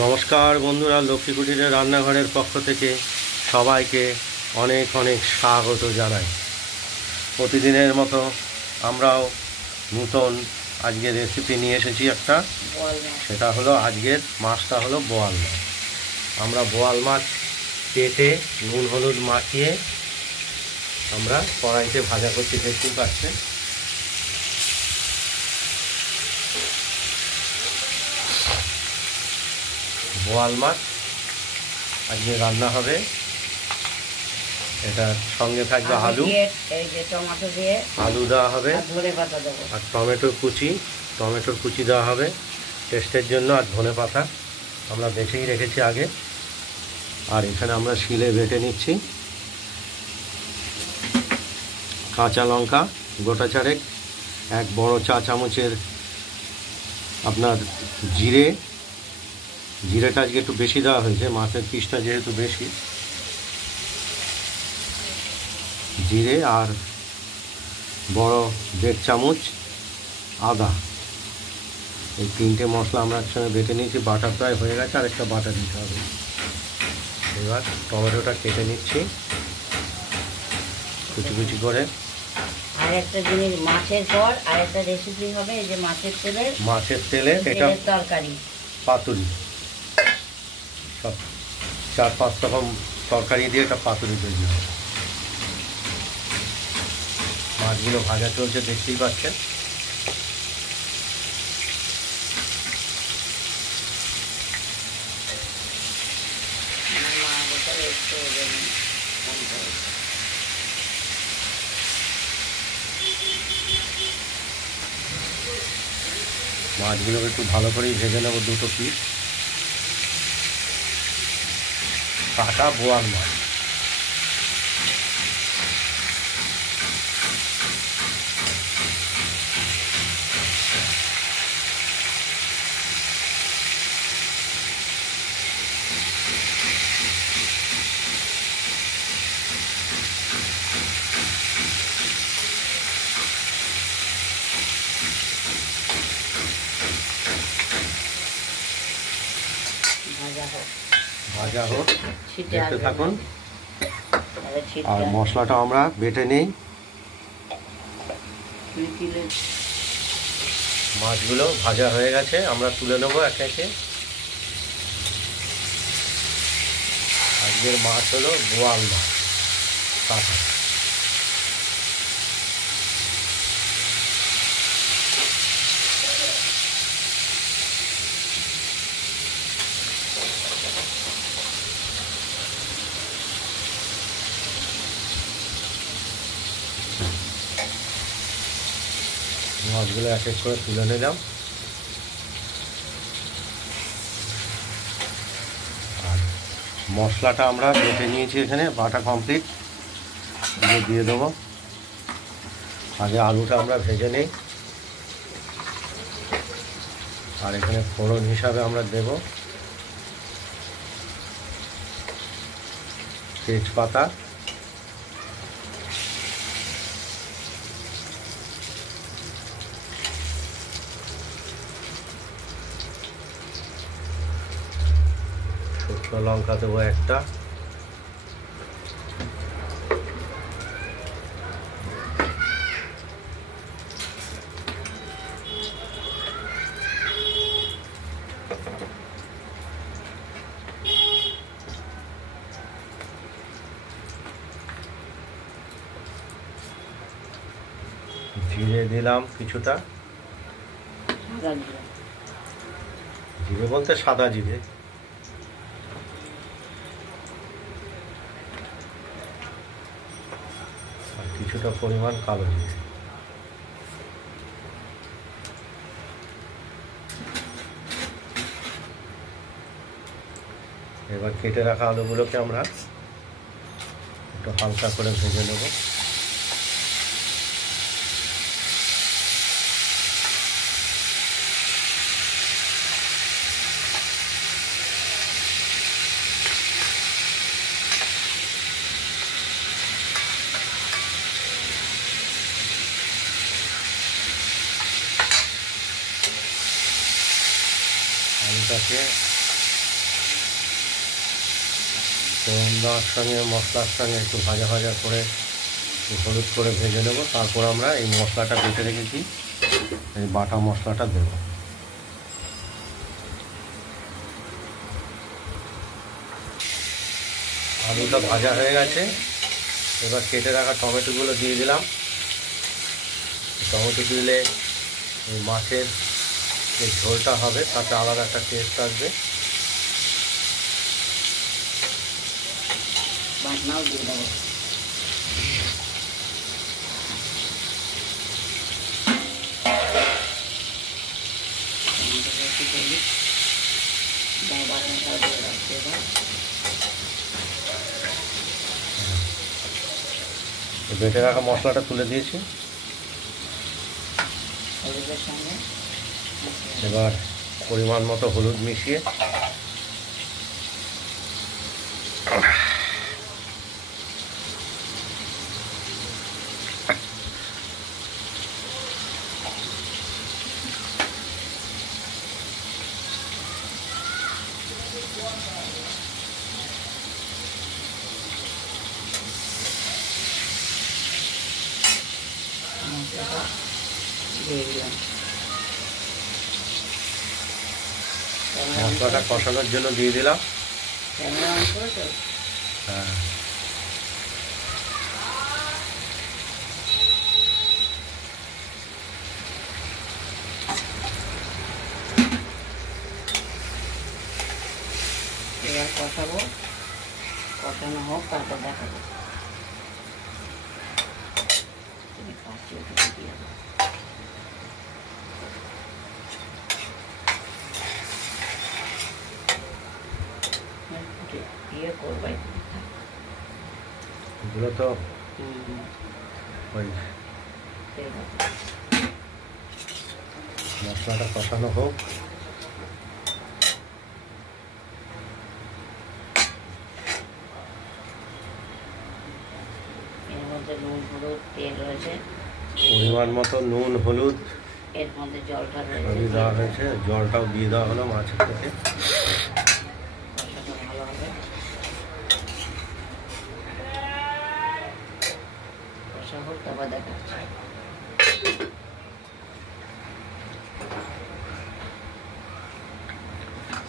নমস্কার বন্ধুরা, লক্ষ্মী কুটিরের রান্নাঘরের পক্ষ থেকে সবাইকে অনেক অনেক স্বাগত জানাই। প্রতিদিনের মতো আমরাও নতুন আজকে রেসিপি নিয়ে এসেছি একটা। সেটা হলো আজকের মাছটা হলো বোয়াল মাছ। আমরা বোয়াল মাছ কেটে নুন হলুদ মাখিয়ে আমরা কড়াইতে ভাজা করতে দেখতেই পাচ্ছেন। বোয়াল মাছ আজকে রান্না হবে। এটার সঙ্গে থাকবে আলু, টমেটো দিয়ে আলু দেওয়া হবে ধনেপাতা দেবো, আর টমেটোর কুচি দেওয়া হবে টেস্টের জন্য, আর ধনে পাতা আমরা বেছেই রেখেছি আগে। আর এখানে আমরা শিলে বেটে নিচ্ছি কাঁচা লঙ্কা গোটা চারেক, এক বড় চা চামচের আপনার জিরেটা আজকে একটু বেশি দেওয়া হয়েছে, মাছের পিসটা যেহেতু বেশি। জিরে আর বড় 1.5 চামচ আদা, এই তিনটে মশলা আমরা একসঙ্গে বেটে নিয়েছি। বাটা প্রায় হয়ে গেছে, আর একটা বাটা দিতে হবে। এবার টমেটোটা কেটে নিচ্ছি কুচি কুচি করে। আর একটা জিনিস, মাছের পর আরেকটা রেসিপি হবে, এই যে মাছের তেলে এটা তরকারি পাতুরি, সব 4-5 রকম তরকারি দিয়ে একটা পাতুরি তৈরি হবে। মাছগুলো ভাজা চলছে দেখতেই পাচ্ছেন। মাছগুলোকে একটু ভালো করেই ভেজে নেবো। 2 পিস কাটা বোয়াল মাছ। ভাজা হোক, দেখতে থাকুন। আর মশলাটা আমরা বেটে নেই। মাছগুলো ভাজা হয়ে গেছে, আমরা তুলে নেবো একে একে। আজকের মাছ হলো বোয়াল মাছ কাটা। মাছগুলো এক এক করে তুলে নিলাম। আর মশলাটা আমরা বেটে নিয়েছি, এখানে বাটা কমপ্লিট, দিয়ে দেবো। আগে আলুটা আমরা ভেজে নিই। আর এখানে ফোড়ন হিসাবে আমরা দেব তেজপাতা, শুকনো লঙ্কা দেবো একটা, জিরে দিলাম কিছুটা, জিরে বলতে সাদা জিরে, আর কিছুটা পরিমাণ কালো জিরে। এবার কেটে রাখা আলুগুলোকে আমরা একটু হালকা করে ভেজে নেব। আলুটাকে ফোড়ন দেওয়ার সঙ্গে মশলার সঙ্গে একটু ভাজা ভাজা করে হলুদ করে ভেজে নেব। তারপর আমরা এই মশলাটা বেটে রেখেছি, এই বাটা মশলাটা দেব। আলুটা ভাজা হয়ে গেছে, এবার কেটে রাখা টমেটোগুলো দিয়ে দিলাম। টমেটো দিলে এই মাছের যে ঝোলটা হবে তাতে আলাদা একটা টেস্ট আসবে। বাটনাও দিয়ে দেবো। বেটে রাখা মশলাটা তুলে দিয়েছি, হলুদের সঙ্গে এবার পরিমাণ মতো হলুদ মিশিয়ে দিয়ে দিলাম। মশলাটা কষানোর জন্য দিয়ে দিলাম। ক্যামেরা অন করেছো? হ্যাঁ, এবার কষাবো, কষানো হোক তারপর দেখাবো। ইয়ে করবাই এগুলো তো ওই মশলাটা কষানো হোক। এর মধ্যে নুন হলুদ তেল রয়েছে, পরিমাণ মতো নুন হলুদ এর মধ্যে জলটা সবই রয়েছে, দেওয়া হয়েছে, জলটাও দিয়ে দেওয়া হলো মাছের থেকে। কষানো ভালো হবে। কষা হোক তারপর দেখাচ্ছি।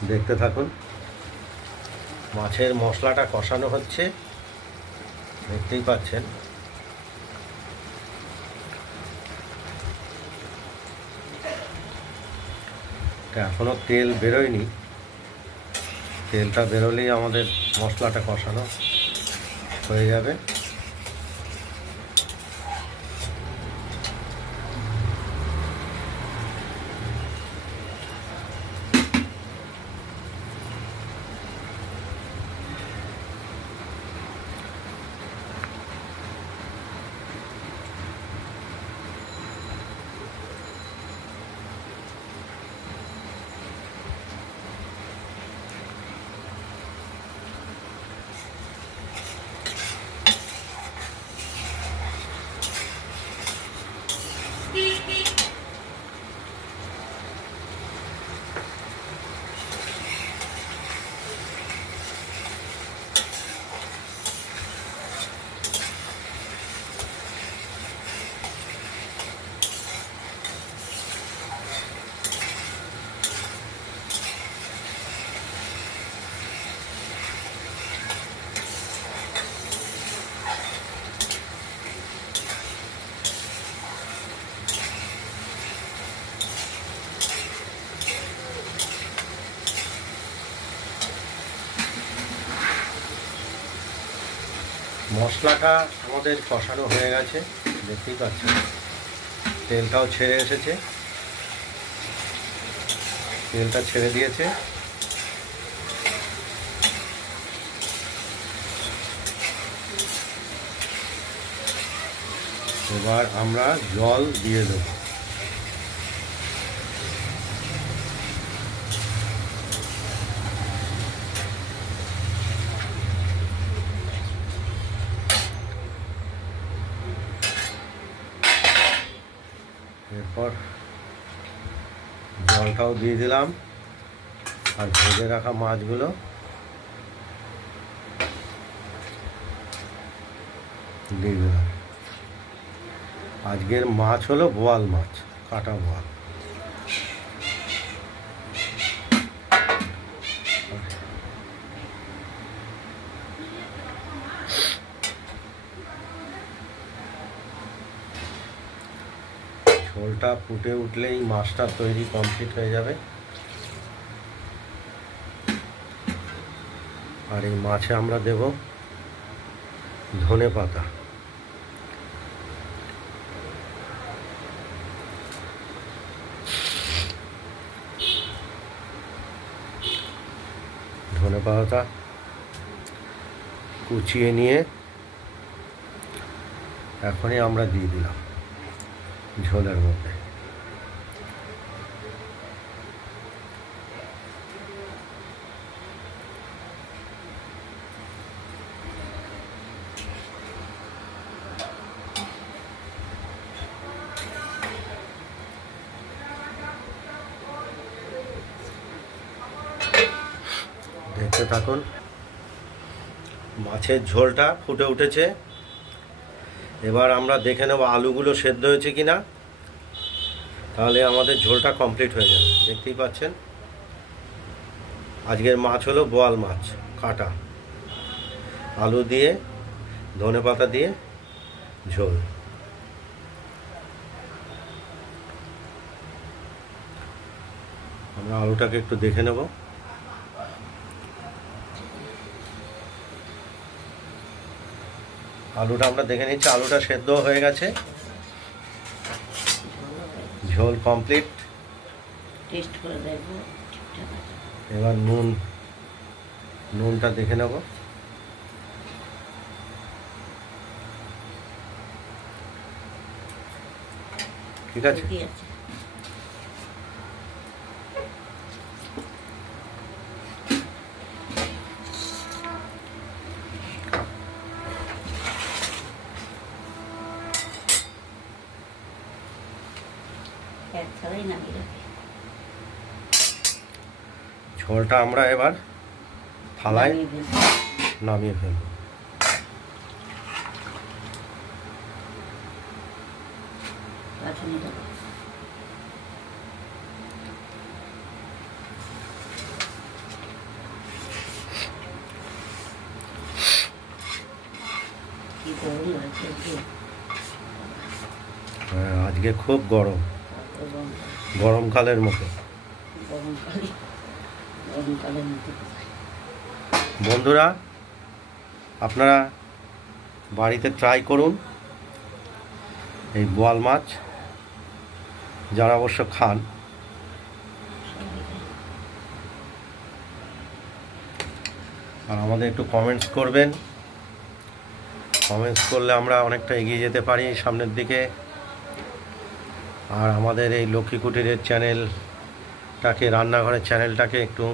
দেখতে থাকুন, মাছের মশলাটা কষানো হচ্ছে, দেখতেই পাচ্ছেন। এখনো তেল বেরোয়নি, তেলটা বেরোলেই আমাদের মশলাটা কষানো হয়ে যাবে। মশলাটা আমাদের কষানো হয়ে গেছে, দেখতেই পাচ্ছেন তেলটাও ছেড়ে এসেছে, তেলটা ছেড়ে দিয়েছে। এবার আমরা জল দিয়ে দেব। এরপর জলটাও দিয়ে দিলাম, আর ভেজে রাখা মাছগুলো দিয়ে দিলাম। আজকের মাছ হলো বোয়াল মাছ, কাটা বোয়াল। ঝোলটা ফুটে উঠলেই মাছটা তৈরি কমপ্লিট হয়ে যাবে। আর এই মাছে আমরা দেব ধনে পাতা। ধনে পাতা কুচিয়ে নিয়ে এখনই আমরা দিয়ে দিলাম ঝোলের মধ্যে। দেখতে থাকুন। মাছের ঝোলটা ফুটে উঠেছে। এবার আমরা দেখে নেব আলুগুলো সেদ্ধ হয়েছে কিনা, তাহলে আমাদের ঝোলটা কমপ্লিট হয়ে যাবে। দেখতেই পাচ্ছেন আজকের মাছ হলো বোয়াল মাছ কাটা, আলু দিয়ে ধনেপাতা দিয়ে ঝোল। আমরা আলুটাকে একটু দেখে নেব। আলুটা আমরা দেখে নিচ্ছি, আলুটা সেদ্ধ হয়ে গেছে, ঝোল কমপ্লিট। টেস্ট করে দেখব। এবার নুনটা দেখে নেব। ঠিক আছে। ঝোলটা আমরা এবার থালায় নামিয়ে ফেলব। আজকে খুব গরম, গরমকালের মতো। বন্ধুরা, আপনারা বাড়িতে ট্রাই করুন এই বোয়াল মাছ, যারা অবশ্য খান। আর আমাদের একটু কমেন্টস করবেন। কমেন্টস করলে আমরা অনেকটা এগিয়ে যেতে পারি সামনের দিকে। আর আমাদের এই লক্ষ্মী কুটিরের চ্যানেলটাকে, রান্নাঘরের চ্যানেলটাকে একটু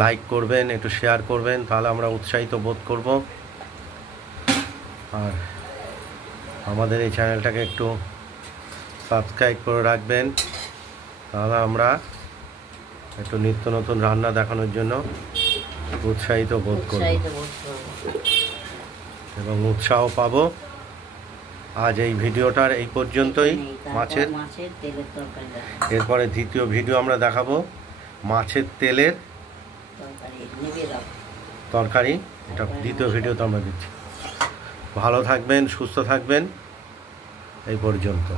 লাইক করবেন, একটু শেয়ার করবেন, তাহলে আমরা উৎসাহিত বোধ করব। আর আমাদের এই চ্যানেলটাকে একটু সাবস্ক্রাইব করে রাখবেন, তাহলে আমরা একটু নিত্য নতুন রান্না দেখানোর জন্য উৎসাহিত বোধ করব এবং উৎসাহ পাব। আজ এই ভিডিওটার এই পর্যন্তই মাছের এরপরে দ্বিতীয় ভিডিও আমরা দেখাবো মাছের তেলের তরকারি। এটা দ্বিতীয় ভিডিওতে আমরা দিচ্ছি। ভালো থাকবেন, সুস্থ থাকবেন। এই পর্যন্ত।